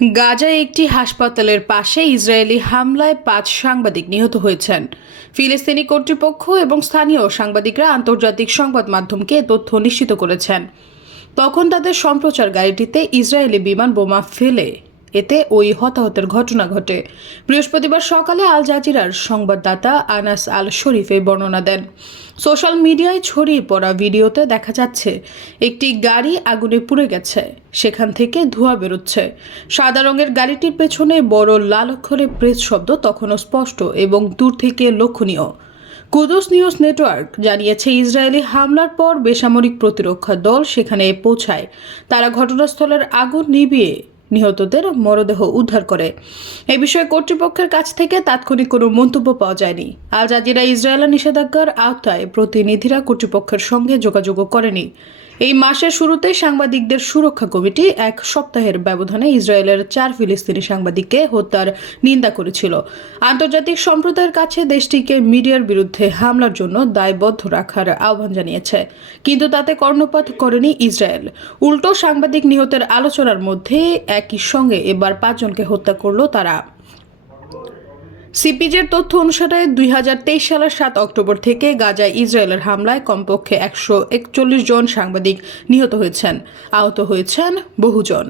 গাজায় একটি হাসপাতালের পাশে ইসরায়েলি হামলায় পাঁচ সাংবাদিক নিহত হয়েছেন। ফিলিস্তিনি কর্তৃপক্ষ এবং স্থানীয় সাংবাদিকরা আন্তর্জাতিক সংবাদ মাধ্যমকে তথ্য নিশ্চিত করেছেন। তখন তাদের সম্প্রচার গাড়িটিতে ইসরায়েলি বিমান বোমা ফেলে। এতে ওই হতাহতের ঘটনা ঘটে। বৃহস্পতিবার সকালে আল জাজিরার সংবাদদাতা আনাস আল শরীফ বর্ণনা দেন। সোশ্যাল মিডিয়ায় ছড়িয়ে পড়া ভিডিওতে দেখা যাচ্ছে, একটি গাড়ি আগুনে পুড়ে গেছে। সেখান থেকে ধোঁয়া বেরোচ্ছে। সাদা রঙের গাড়িটির পেছনে বড় লাল অক্ষরে প্রেস শব্দ তখনও স্পষ্ট এবং দূর থেকে লক্ষণীয়। কুদুস নিউজ নেটওয়ার্ক জানিয়েছে, ইসরায়েলি হামলার পর বেসামরিক প্রতিরক্ষা দল সেখানে পৌঁছায়। তারা ঘটনাস্থলের আগুন নিভিয়ে নিহতদের মরদেহ উদ্ধার করে। এ বিষয়ে কর্তৃপক্ষের কাছ থেকে তাৎক্ষণিক কোনো মন্তব্য পাওয়া যায়নি। আল জাজিরা ইসরায়েলের নিষেধাজ্ঞার আওতায় প্রতিনিধিরা কর্তৃপক্ষের সঙ্গে যোগাযোগও করেনি। এই মাসের শুরুতে সাংবাদিকদের সুরক্ষা কমিটি এক সপ্তাহের ব্যবধানে ইসরায়েলের চার ফিলিস্তিনি সাংবাদিককে হত্যার নিন্দা করেছিল। আন্তর্জাতিক সম্প্রদায়ের কাছে দেশটিকে মিডিয়ার বিরুদ্ধে হামলার জন্য দায়বদ্ধ রাখার আহ্বান জানিয়েছে। কিন্তু তাতে কর্ণপাত করেনি ইসরায়েল। উল্টো সাংবাদিক নিহতের আলোচনার মধ্যে একই সঙ্গে এবার পাঁচজনকে হত্যা করল তারা। সিপিজের তথ্য অনুসারে দুই হাজার তেইশ সালের সাত অক্টোবর থেকে গাজায় ইসরায়েলের হামলায় কমপক্ষে একশো একচল্লিশ জন সাংবাদিক নিহত হয়েছেন। আহত হয়েছেন বহুজন।